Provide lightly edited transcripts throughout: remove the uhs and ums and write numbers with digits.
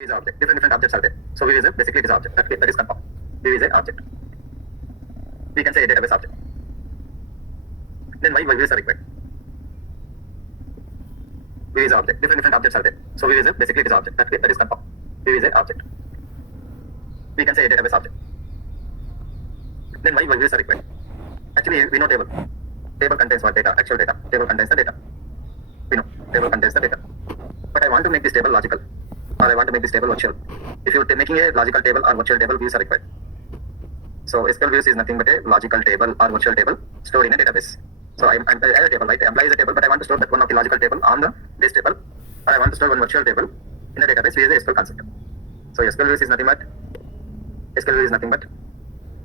is object. Different objects are there. So view is a basically it is object. That is confirmed. View is a object. We can say a database object. Then why views are required? View is object. Different objects are there. So view is a basically it is object. That is confirmed. View is a object. We can say a database object. Then why views are required? Actually we know table. Table contains what data? Actual data. Table contains the data. We know table contains the data. But I want to make this table logical, or I want to make this table virtual. If you are making a logical table or virtual table, views are required. So SQL views is nothing but a logical table or virtual table stored in a database. So I have a table, right? Employee is a table, but I want to store that one of the logical table on the base table, or I want to store one virtual table in a database. We use the SQL concept. So SQL views is nothing but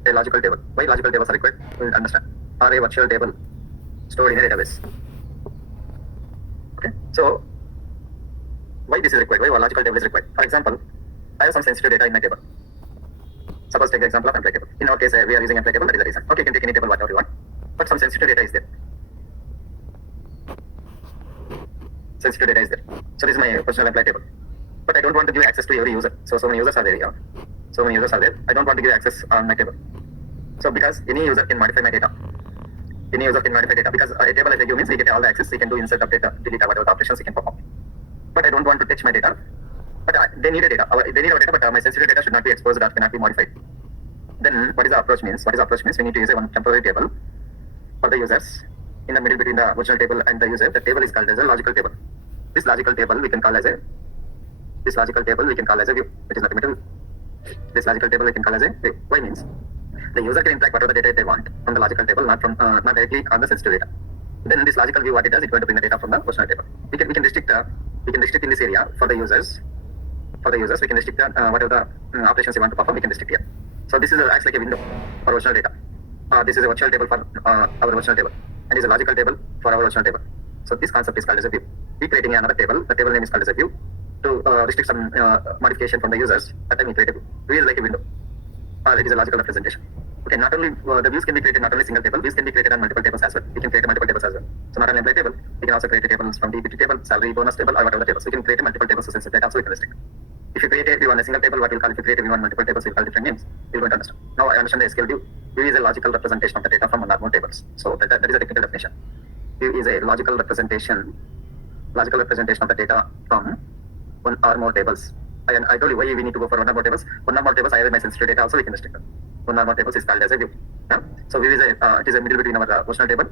a logical table. Why logical tables are required? We will understand. Or a virtual table stored in a database. Okay. So why this is required? Why a logical table is required? For example, I have some sensitive data in my table. Suppose take the example of employee table. In our case, we are using employee table. That is the reason. Okay, you can take any table whatever you want, but some sensitive data is there. Sensitive data is there. So this is my personal employee table, but I don't want to give access to every user. So many users are there. Yeah. So many users are there. I don't want to give access on my table. So because any user can modify my data. Any user can modify data because a table if I give means we get all the access. We can do insert, update, delete, whatever the operations we can perform. But I don't want to touch my data. But they need a data. They need our data, but my sensitive data should not be exposed or cannot be modified. Then what is the approach means? What is the approach means? We need to use a one temporary table for the users in the middle between the virtual table and the user. The table is called as a logical table. This logical table we can call as a view. It is nothing but a view. This logical table we can call as a view. Why means? The user can interact whatever the data they want from the logical table, not directly on the sensitive data. Then this logical view, what it does, it's going to bring the data from the virtual table. We can restrict in this area for the users. For the users, we can restrict whatever the operations you want to perform. We can restrict here. So this acts like a window for virtual data. This is a virtual table for our virtual table, and is a logical table for our virtual table. So this concept is called as a view. We creating another table. The table name is called as a view to restrict some modification from the users. That time we create a view. View is like a window. It is a logical representation. Okay, not only the views can be created not only single table, views can be created on multiple tables as well. We can create multiple tables as well. So not only employee table, we can also create tables from the EPT table, salary, bonus table, or whatever the tables. We can create multiple tables to sensitive data, so we can restrict. If you create a view on a single table, what we'll call, if you create a view on multiple tables, we'll call different names. You're going to understand. Now I understand the SQL view. View is a logical representation of the data from one or more tables. So that is a technical definition. View is a logical representation of the data from one or more tables. I told you why we need to go for one or more tables. One or more tables, I have my sensitive data also, we can restrict them. One or more tables is called as a view. Yeah? So view is it is a middle between our virtual table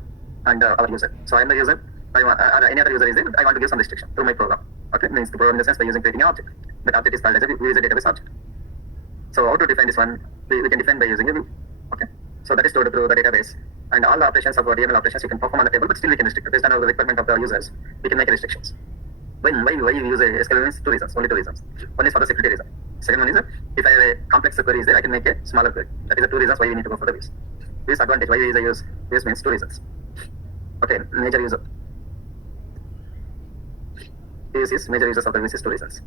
and our user. So I am the user. I want, any other user is there. I want to give some restriction through my program. Okay, means the program in the sense by creating an object. That object is called as a view. View is a database object. So how to define this one? We can define by using a view. Okay, so that is stored through the database, and all the operations of DML operations you can perform on the table, but still we can restrict it based on the requirement of the users. We can make restrictions. Why you use a SQL means two reasons, only two reasons. One is for the security reason. Second one is if I have a complex query is there, I can make a smaller query. That is the two reasons why we need to go for the views. Views advantage, why we use a use views means two reasons. Okay, major user. Views is major users of the views is two reasons.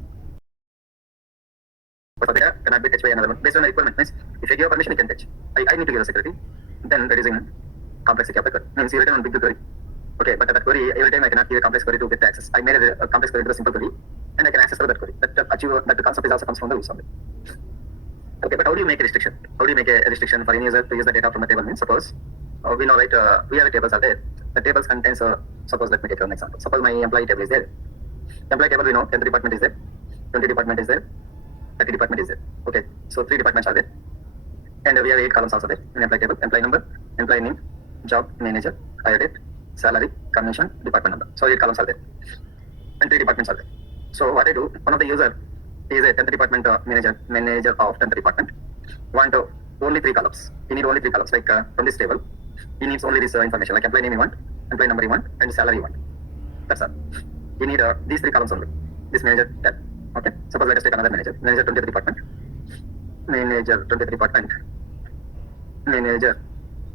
But for data cannot be touched by another one. Based on the requirement means if I give a permission, you can touch. I need to give a security. Then reducing complexity of the query. Means you written one big query. Okay, but that query, every time I cannot give a complex query to get the access. I made a complex query to a simple query, and I can access that query. That the concept is also comes from the use of it. Okay, but how do you make a restriction? How do you make a restriction for any user to use the data from the table? Means suppose we know, right, we have tables are there. The tables contains, suppose let me take an example. Suppose my employee table is there. Employee table we know 10th department is there, 20 department is there, 30 department is there. Okay, so 3 departments are there, and we have 8 columns also there in employee table. Employee number, employee name, job, manager, hire date, salary, commission, department number. So 8 columns are there, and 3 departments are there. So what I do, one of the user is a 10th department manager of 10th department. Want only 3 columns. He need only 3 columns. Like from this table, he needs only this information. Like employee name you want, employee number you want, and salary you want. That's all. You need these 3 columns only. This manager 10. Okay. Suppose let us take another manager. Manager 20th department. Manager 20th department. Manager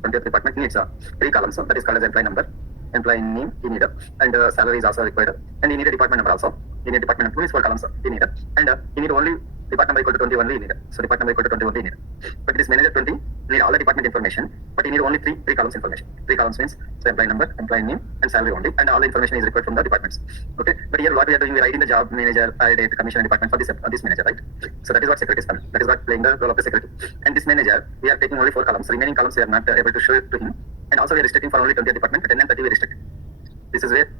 20th department needs 3 columns. So that is called as employee number, employee name you need, and salary is also required, and you need a department number also. You need department number, 4 columns you need, and you need only Depart number equal to 20 only needed. So depart number equal to 20 only needed. But this manager 20 need all the department information, but you need only three columns information. Three columns means so employee number, employee name, and salary only, and all the information is required from the departments. Okay. But here what we are doing, we are writing the job manager, date, commission, and department for this manager, right? So that is what security is coming. That is what playing the role of the security. And this manager, we are taking only 4 columns. Remaining columns we are not able to show it to him. And also we are restricting for only 20 department, 10 and 30 we restrict. This is where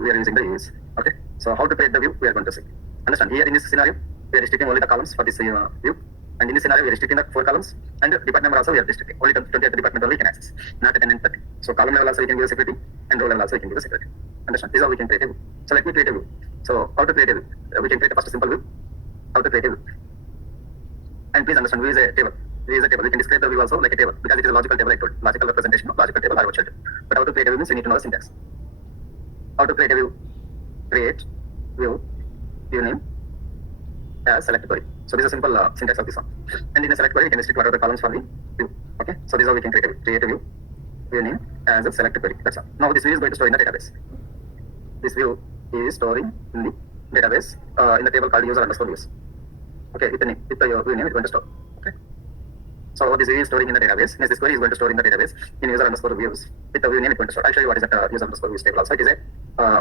we are using the use. Okay. So how to create the view we are going to see. Understand? Here in this scenario, we are restricting only the columns for this view. And in this scenario, we are restricting the 4 columns. And the department number also we are restricting. Only 20 at the department only can access. Not the 10 and 30. So column level also we can give a security. And row level also we can give a security. Understand? This is how we can create a view. So let me create a view. So how to create a view? We can create a first simple view. How to create a view. And please understand, view is a table. View is a table. We can describe the view also like a table. Because it is a logical table I told. Logical representation of logical table or virtual table. But how to create a view means we need to know the syntax. How to create a view? Create view name as select query. So this is a simple syntax of this one. And in the select query, we can restrict what are the columns for the view. Okay. So this is how we can create a view. Create a view name as a select query. That's all. Now this view is going to store in the database. This view is storing in the database in the table called user underscore views. Okay. With the name, with the view name, it's going to store. Okay. So this view is storing in the database. Yes, this query is going to store in the database in user underscore views. With the view name, it's going to store. I'll show you what is that user underscore views table. Also, it is a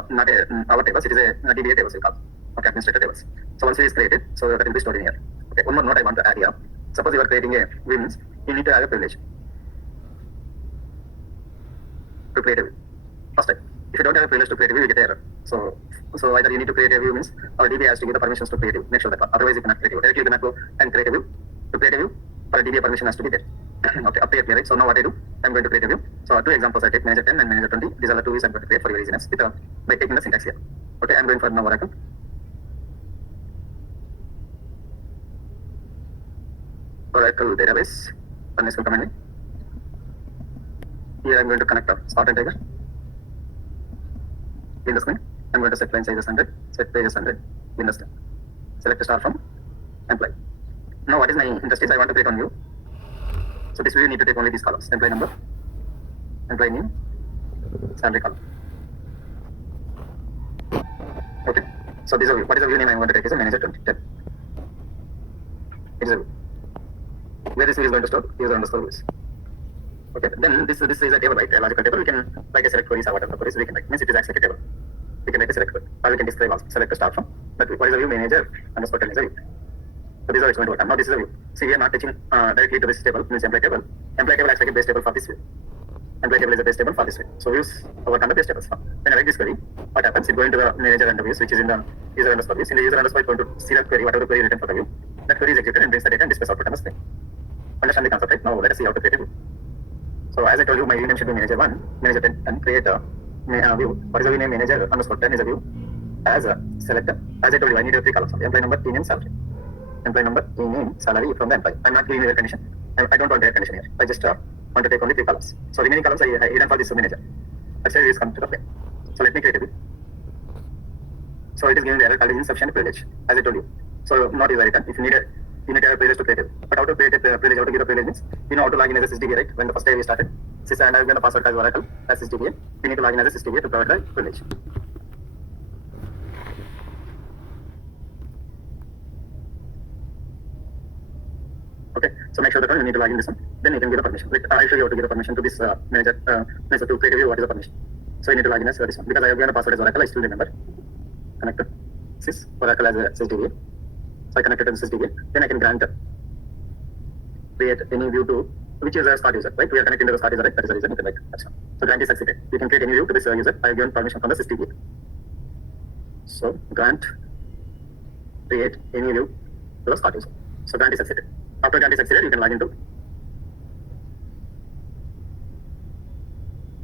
not our tables. It is a DBA tables we call. Okay, administrator tables. So once view is created, so that will be stored in here. Okay. One more note I want to add here. Suppose you are creating a view means you need to have a privilege to create a view. First time. If you don't have a privilege to create a view, you get error. So either you need to create a view means or DBA has to give the permissions to create a view. Make sure that otherwise you cannot create a view. Directly you cannot go and create a view. To create a view, or a DBA permission has to be there. Okay, up to here, right? So now what I do, I'm going to create a view. So 2 examples I take, manager 10 and manager 20. These are the 2 views I'm going to create for your easiness by taking the syntax here. Okay, I'm going for now Oracle. Oracle database, underscore command name. Here I'm going to connect a Spartan Tiger. In the screen, I'm going to set line size as 100, set page as 100, in the screen. Select a star from employee. Now what is my interest is I want to create one view. So this view you need to take only these columns. Employee number, employee name, salary column. Okay. So this is a view. What is the view name I'm going to take is a manager 20. It is a view. Where this view is going to store? User underscore views. Okay. Then this is a table, right? A logical table. We can like a select queries or whatever queries we can like. Means it is actually a table. We can make a select query. Or we can describe also. Select a start from. But what is the view? Manager underscore 10 is a view. So this is how it's going to work. Now this is a view. See, we are not touching directly to this table, means employee table. Employee table acts like a base table for this view. Employee table is a base table for this view. So views work on the base tables. When I write this query, what happens? It goes into the manager under views, which is in the user underscore views. In the user underscore, it's going to see the query, whatever the query written for the view. That query is executed and brings the data and displays output on the screen. Understand the concept, right? Now let us see how to create a view. So as I told you, my view name should be manager 1, manager 10, and create a view. What is the view name? Manager underscore 10 is a view. As a selector, as I told you, I need 3 columns. Employee number, team name, salary. Employee number, team name, salary from the employee. I'm not giving a condition. I don't want a condition here. I just want to take only 3 columns. So remaining columns I hidden for this manager. That's why it is come to the play. So let me create a view. So it is giving the error called insufficient privilege, as I told you. So not is written. If you need to have a privilege to create it. But how to create a privilege, how to give a privilege means you know how to log in as a SysDBA, right? When the first day we started, and I've given the password as Oracle as SysDBA. We need to log in as a SysDBA to provide the privilege. Okay, so make sure that you need to log in this one. Then you can give the permission. Like, I'll show you how to give the permission to this manager to create a view. What is the permission? So you need to log in as this one. Because I have given the password as Oracle, I still remember. Connected sys Oracle as a SysDBA. So I connected to the SysDBA. Then I can grant create any view to which is a start user, right? We are connecting to the start user, right? That is the reason you can make that's one. So grant is succeeded. You can create any view to this user. I have given permission from the SysDBA. So grant create any view to the start user. So grant is succeeded. After grant is succeeded, you can log into.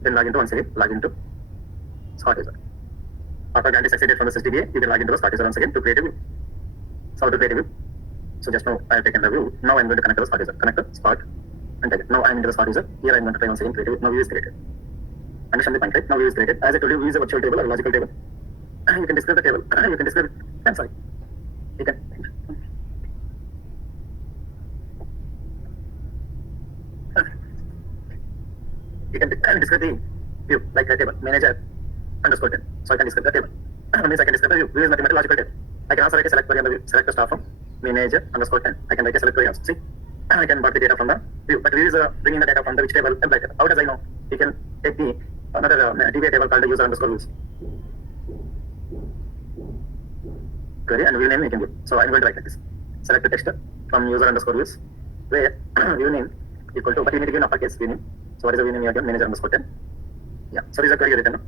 Then log into once again, log into start user. After grant is succeeded from the SysDBA, you can log into the start user once again to create a view. So how to create a view? So just now I have taken the view. Now I am going to connect to the start user. Connect the start and take it. Now I am into the start user. Here I am going to try once again create a view. Now view is created. Understand the point, right? Now view is created. As I told you, view is a virtual table or a logical table. You can describe the table. You can describe it. I'm sorry. You can. You can describe the view like a table. Manager underscore 10. So I can describe the table. Means I can describe the view. View is nothing but a logical table. I can also write a select query on the view. Select the star from manager underscore 10. I can write a select query also. See, I can import the data from the view, but view is bringing the data from the which table employee table. How does I know? We can take the another DBA table called the user underscore views query and view name we can give. So I'm going to write like this. Select the text from user underscore views where view name equal to, but you need to give an uppercase view name. So what is the view name you have given? Manager underscore 10. Yeah. So this is a query written.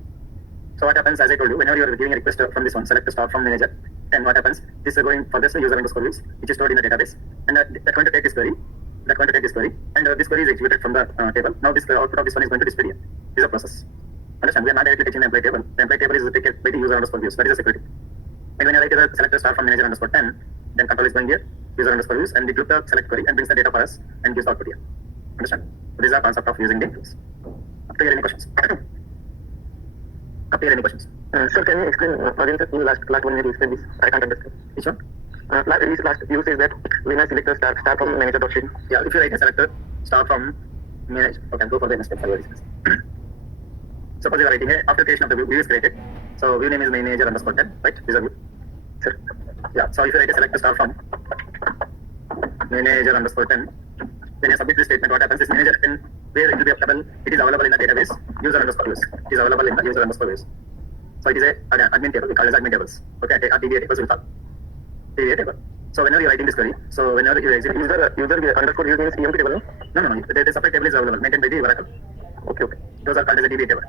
So what happens, as I told you, whenever you are giving a request from this one, select to start from manager, then what happens, this is going for this user underscore views, which is stored in the database, and that's going to take this query, and this query is executed from the table. Now this output of this one is going to display here. This is a process. Understand? We are not directly taking the employee table. The employee table is taken by the user underscore views. That is a security. And when you write the select to start from manager underscore 10, then control is going here, user underscore views, and we group the select query and brings the data for us and gives the output here. Understand? So this is our concept of using the views. Up to here, any questions? Up here, any questions? Sir, can you explain again the last 1 minute you explain this? I can't understand. Which one? Last use is that when I select the start from manager.string. Yeah, if you write a selector start from manager, okay, go for the next step for your business. Suppose you are writing a after creation of the view is created. So view name is manager underscore 10, right? This is a view. Sir. Yeah, so if you write a selector start from manager underscore 10, then you submit this statement. What happens is manager 10, where it will be available, it is available in the database, user underscore views. It is available in the user underscore views. So it is a admin table, we call it as admin tables. Okay, a DBA tables will call. DBA table. So whenever you are writing this query, so whenever you execute user underscore views means EMP table, no? No. The separate table is available, maintained by the Oracle. Okay. Those are called as a DBA table.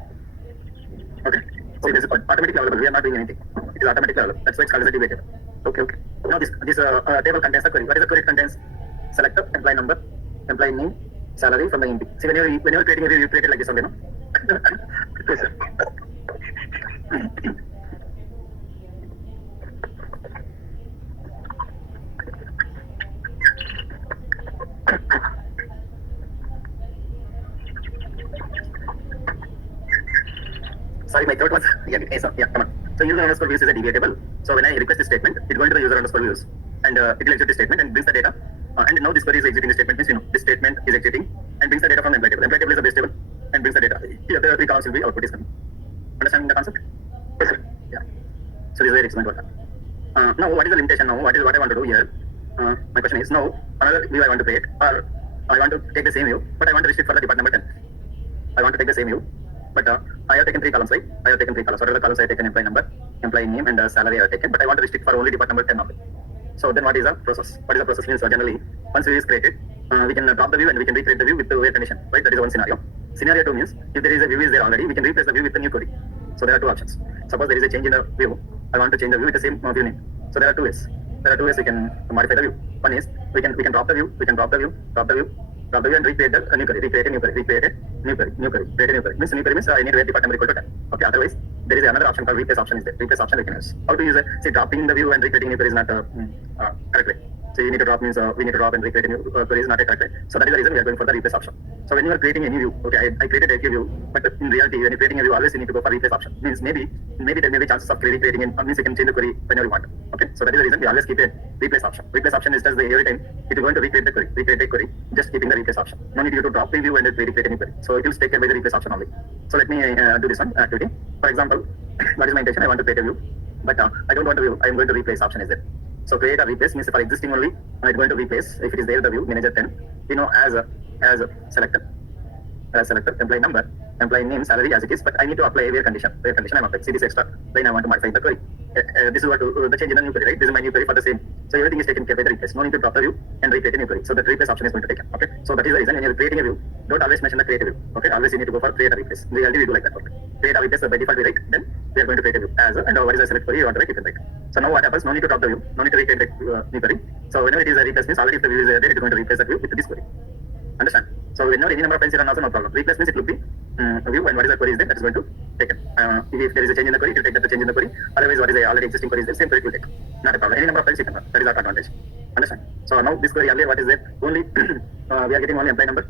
Okay. So it is automatically available. We are not doing anything. It is automatically available. That's why it's called as a DBA table. Okay. Now this table contains the query. What is the query? It contains selector, employee number, employee name, salary from the EMP. See, whenever you creating a view, you create it like this only, no? Okay, sir. Sorry, my throat was come on. So user underscore views is a DBA table. So when I request this statement, it goes to the user underscore views, and it will execute this statement and brings the data. And now this query is executing the statement. Means this statement is executing and brings the data from the employee table. Employee table is the base table and brings the data. The other three columns will be output is coming. Understanding the concept? Yes, sir. Yeah. So this is where it's going to work. Now what is the limitation now? What I want to do here? My question is now another view I want to create, or I want to take the same view, but I want to restrict for the department number 10. I want to take the same view, but I have taken 3 columns, right? I have taken 3 columns. What are the columns I have taken? Employee number, employee name, and salary I have taken, but I want to restrict for only department number 10 only. So then what is the process? What is the process means? Generally, once view is created, we can drop the view and we can recreate the view with the where condition, right? That is one scenario. Scenario 2 means if there is a view is there already, we can replace the view with a new query. So there are 2 options. Suppose there is a change in the view. I want to change the view with the same view name. So there are 2 ways. There are 2 ways we can modify the view. One is we can drop the view, and recreate the new query, create a new query. Means new query means I need to write department equal to 10. Okay, otherwise there is another option called replace option is there. Replace option we can use. How to use it? See, dropping the view and recreating new query is not correct way. So you need to drop means we need to drop and recreate a new query is not a correct way. So that is the reason we are going for the replace option. So when you are creating a new view, okay, I created a view, but in reality when you are creating a view, always you need to go for replace option. Means maybe there may be chances of creating it. Means you can change the query whenever you want. Okay, so that is the reason we always keep a replace option. Replace option is just the every time it is going to recreate the query, just keeping the replace option. No need you to drop the view and recreate a new query. So it will take care by the replace option only. So let me do this one activity. For example, what is my intention? I want to create a view, but I don't want to view. I am going to replace option is there. So create or replace means for existing only, I'm going to replace. If it is there, the view manager 10, we know as a selector, employee number, employee name, salary as it is, but I need to apply a where condition. Where condition I want to see this extra line I want to modify the query. This is what the change in the new query, right? This is my new query for the same. So everything is taken care by the replace. No need to drop the view and recreate a new query. So the replace option is going to take it. Okay. So that is the reason when you're creating a view, don't always mention the create a view. Okay. Always you need to go for create or replace. In reality we do like that. Okay. Create or replace by default we write. Then we are going to create a view as and what is the select query you want to write, you can write. So now what happens? No need to drop the view. No need to recreate the new query. So whenever it is a replace means already if the view is there, it is going to replace the view with this query. Understand? So whenever any number of times you run also no problem. Replace means it will be a view and what is the query is there that is going to take it. If there is a change in the query, it will take the change in the query. Otherwise, what is the already existing query is there, same query it will take. Not a problem. Any number of times you can run. That is our advantage. Understand? So now this query earlier what is there? Only we are getting only employee number,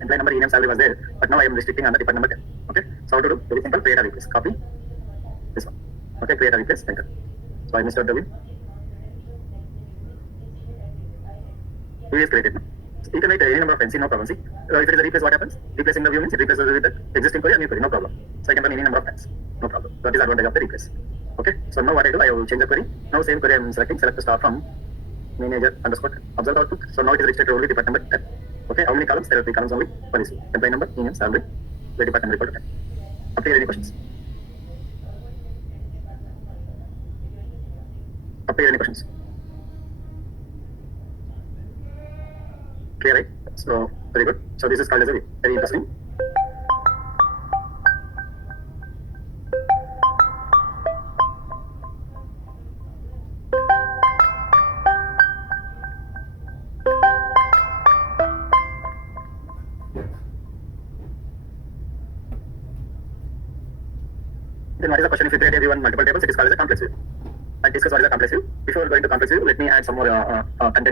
ename, salary was there, but now I am restricting on the department number 10. Okay. So how to do? Very simple. Create or replace. Copy this one. Okay. Create or replace. Enter. So I missed out the view. View is created now. You can write any number of times, no problem. See, if it is a replace, what happens? Replacing the view means it replaces with the existing query or new query, no problem. So I can run any number of times, no problem. That is the advantage of the replace. Okay, so now what I do, I will change the query. Now same query I am selecting, select to start from manager underscore observe output. So now it is restricted only department number 10. Okay, how many columns? There are 3 columns only for this. Employee number, email, salary, the department report 10. Up to here, any questions? Up to here, any questions? Clear, right? So very good. So this is called as a very interesting. Then what is the question? If you create everyone multiple tables, it is called as a complex view. I'll discuss what is a complex view. Before going to complex view, let me add some more content.